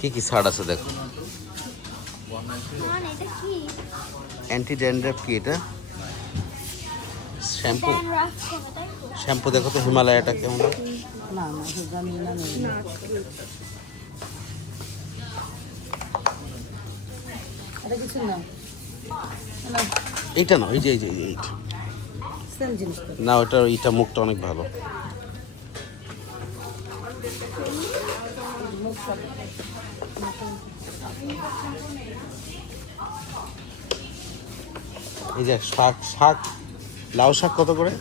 কি কি ছাড় আছে দেখো। অ্যান্টি ড্যান্ড্রাফ কি এটা? শ্যাম্পু। শ্যাম্পু দেখো তো হিমালয়াটা কেমন। না না জানি না এটা কিছু না এইটা না, এই যে এইটা সেম জিনিস না, ওটা এইটা মুখটা অনেক ভালো। এই যে শাক লাউ শাক কত করে?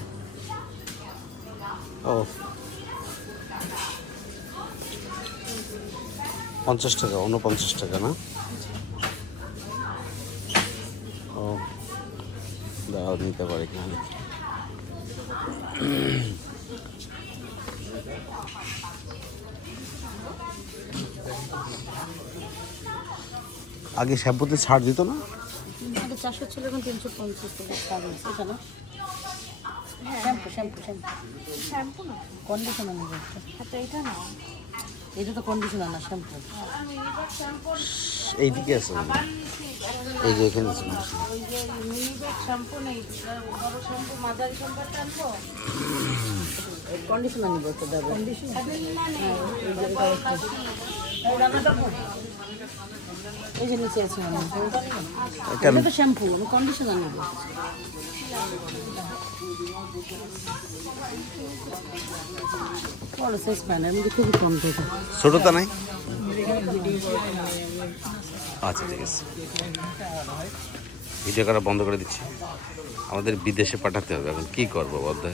ও 50 টাকা, 49 টাকা না? ও দাও নিতে পারি এখানে। আগে শ্যাম্পুতে ছাড় দিত না? 400 ছিল এখন 350 টাকা ছাড় হয়েছে কেন? শ্যাম্পু শ্যাম্পু শ্যাম্পু শ্যাম্পু না, কন্ডিশনার নেবো হাতে এটা না। এটা তো কন্ডিশনার না শ্যাম্পু। এইদিকে আছে মনে হয়। এই যে এখানে আছে। ওই যে মিনিবেগ শ্যাম্পু নেই, বড় শ্যাম্পু মাদারি শ্যাম্পুটা আনবো। কন্ডিশনার নিবো তো দেবো এই যে নিচে আছে এটা তো শ্যাম্পু, আমি কন্ডিশনার নেবো। বড় সাইজ পায় না, আমি খুবই কম দেবো। ছোটটা নাই? আচ্ছা ঠিক আছে, ভিডিও করা বন্ধ করে দিচ্ছি। আমাদের বিদেশে পাঠাতে হবে, এখন কি করবো বলতে।